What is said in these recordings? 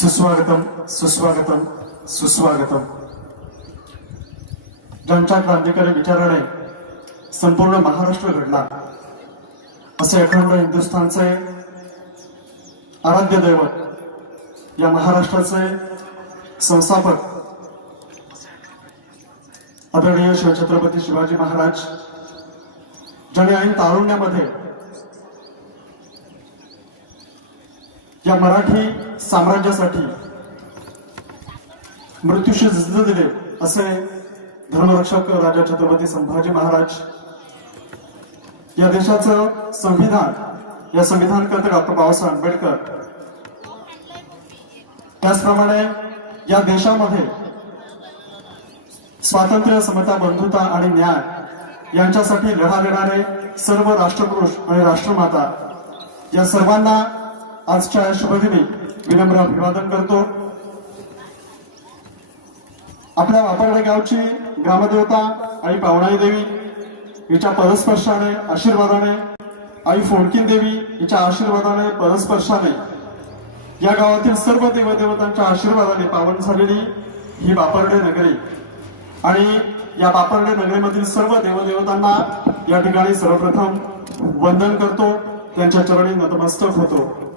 सुस्वागतम सुस्वागतम सुस्वागतम. ज्यांच्या क्रांतिकारी विचाराने संपूर्ण महाराष्ट्र घडला असे अखंड हिंदुस्थानचे आराध्य दैवत या महाराष्ट्राचे संस्थापक आदरणीय शिवछत्रपती शिवाजी महाराज ज्याने ऐन तारुण्यामध्ये या मराठी साम्राज्यासाठी मृत्यूशी झुंज दिले असे धर्मरक्षक राजा छत्रपती संभाजी महाराज या देशाचं संविधान या संविधानकर्ते डॉक्टर बाबासाहेब आंबेडकर. त्याचप्रमाणे या देशामध्ये स्वातंत्र्य समता बंधुता आणि न्याय यांच्यासाठी लढा देणारे सर्व राष्ट्रपुरुष आणि राष्ट्रमाता या सर्वांना आजच्या या शुभदिनी विनम्र अभिवादन करतो. आपल्या वापरडे गावची ग्रामदेवता आई पावणाई देवी हिच्या परस्पर्शाने आशीर्वादाने आई फोडकीन देवी हिच्या आशीर्वादाने परस्पर्शाने या गावातील सर्व देवदेवतांच्या आशीर्वादाने पावन झालेली ही बापर्डे नगरी. आणि या बापर्डे नगरीमधील सर्व देवदेवतांना या ठिकाणी सर्वप्रथम वंदन करतो. त्यांच्या चरणी नतमस्तक होतो.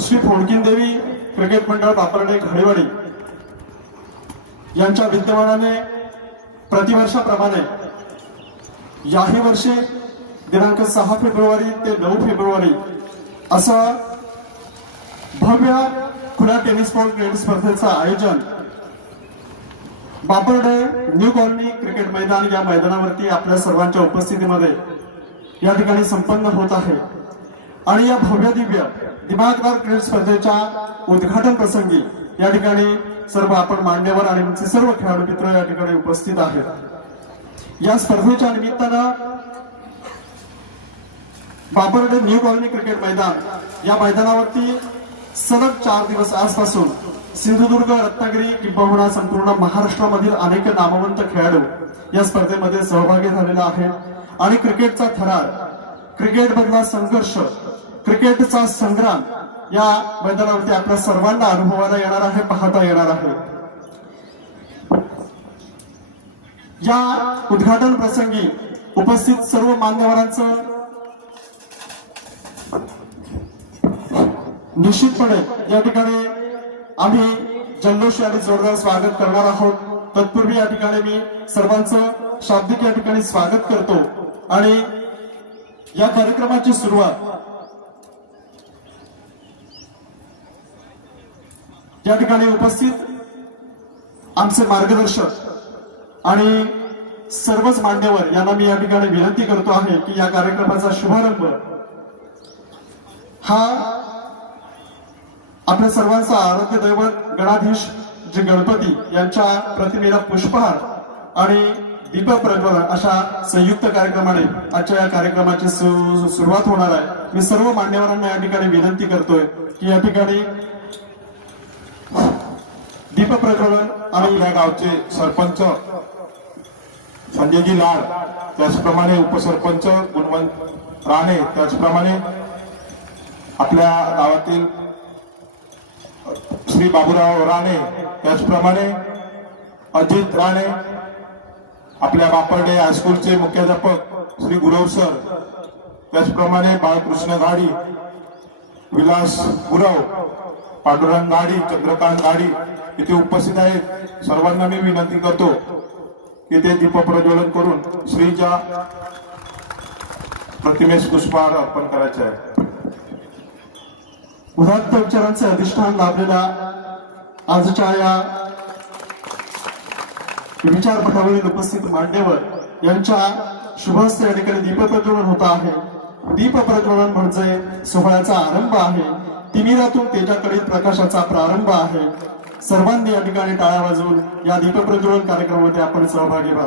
श्री फोडकीन देवी क्रिकेट मंडळ बापर्डे घाडेवाडी यांच्या विद्यमानाने प्रतिवर्षाप्रमाणे याही वर्षी दिनांक सहा फेब्रुवारी ते नऊ फेब्रुवारी असं भव्य खुल्या टेनिस बॉल क्रीड स्पर्धेचं आयोजन बापर्डे न्यू कॉलनी क्रिकेट मैदान या मैदानावरती आपल्या सर्वांच्या उपस्थितीमध्ये या ठिकाणी संपन्न होत आहे. आणि या भव्य दिव्य दिमागदार क्रीडा स्पर्धेच्या उद्घाटन प्रसंगी या ठिकाणी सर्व आपण मान्यवर आणि आमचे सर्व खेळाडू मित्र या ठिकाणी उपस्थित आहेत. या स्पर्धेच्या निमित्तानं बाबर्डे न्यू कॉलनी क्रिकेट मैदान या मैदानावरती सलग चार दिवस आजपासून सिंधुदुर्ग रत्नागिरी किंबहुना संपूर्ण महाराष्ट्रामधील अनेक नामवंत खेळाडू या स्पर्धेमध्ये सहभागी झालेला आहे आणि क्रिकेटचा थरार क्रिकेट मधला संघर्ष क्रिकेटचा संग्राम या मैदानावरती आपल्या सर्वांना अनुभवायला येणार आहे पाहता येणार आहे. या उद्घाटन प्रसंगी उपस्थित सर्व मान्यवरांचं निश्चितपणे या ठिकाणी आम्ही जल्लोष आणि जोरदार स्वागत करणार आहोत. तत्पूर्वी या ठिकाणी मी सर्वांचं शाब्दिक या ठिकाणी स्वागत करतो. आणि या कार्यक्रमाची सुरुवात या ठिकाणी उपस्थित आमचे मार्गदर्शक आणि सर्वच मान्यवर यांना मी या ठिकाणी विनंती करतो आहे की या कार्यक्रमाचा शुभारंभ हा आपल्या सर्वांचा आराध्य दैवत गणाधीश जे गणपती यांच्या प्रतिमेला पुष्पहार आणि दीप प्रज्वलन अशा संयुक्त कार्यक्रमाने आजच्या या कार्यक्रमाची सु- सुरुवात होणार आहे. मी सर्व मान्यवरांना या ठिकाणी विनंती करतोय की या ठिकाणी दीप प्रज्वलन आणि या गावचे सरपंच संजयजी लाड त्याचप्रमाणे उपसरपंच गुणवंत राणे त्याचप्रमाणे आपल्या गावातील श्री बाबूराव राणे त्याचप्रमाणे अजित राणे आपल्या बापर्डे हायस्कूलचे मुख्याध्यापक श्री गुरव सर त्याचप्रमाणे बाळकृष्ण गाडी विलास गुरव पांडुरंग गाडी चंद्रकांत गाडी इथे उपस्थित आहेत. सर्वांना मी विनंती करतो की ते दीप प्रज्वलन करून श्रीच्या प्रतिमेस पुष्पहार अर्पण करायचे आहे उदात्त विचारांचे अधिष्ठान लाभलेल्या आजच्या या विचारपटावरील उपस्थित मान्यवर यांच्या शुभहस्ते या ठिकाणी दीपप्रज्वलन होत आहे. दीपप्रज्वलन म्हणजे सोहळ्याचा आरंभ आहे. तिमिरातून तेजाकडील प्रकाशाचा प्रारंभ आहे. सर्वांनी या ठिकाणी टाळ्या वाजवून या दीपप्रज्वलन कार्यक्रमामध्ये आपण सहभागी व्हा.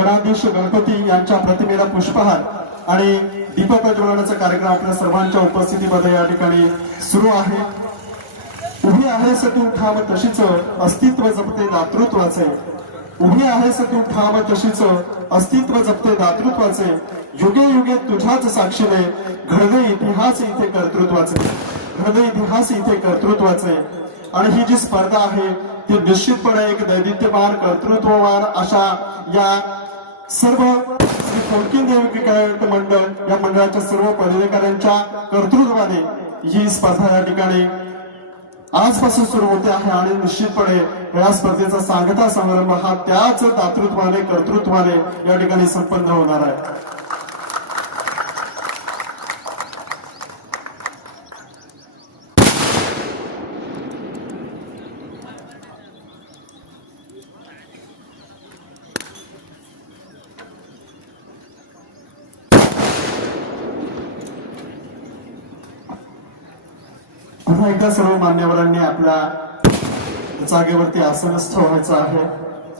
गणाधीश गणपती यांच्या प्रतिमेला पुष्पहार आणि दीपक प्रज्वलनाचा कार्यक्रम आपल्या सर्वांच्या उपस्थितीमध्ये या ठिकाणी सुरू आहे. उभी आहे सतू ठाम तशीच अस्तित्व जपते दातृत्वाचे. उभी आहे सतू ठाम तशीच अस्तित्व जपते दातृत्वाचे. युगे युगे तुझ्याच साक्षीने घडले इतिहास इथे कर्तृत्वाचे. घडले इतिहास इथे कर्तृत्वाचे. आणि ही जी स्पर्धा आहे ती निश्चितपणे एक दैदित्यवान कर्तृत्ववान अशा या सर्व श्री कोणकीन देवी क्रिकेट मंडळ या मंडळाच्या सर्व पदाधिकाऱ्यांच्या कर्तृत्वाने ही स्पर्धा या ठिकाणी आजपासून सुरू होते आहे आणि निश्चितपणे या स्पर्धेचा सांगता समारंभ हा त्याच दातृत्वाने कर्तृत्वाने या ठिकाणी संपन्न होणार आहे. पुन्हा एकदा सर्व मान्यवरांनी आपल्या जागेवरती आसनस्थ व्हायचं आहे.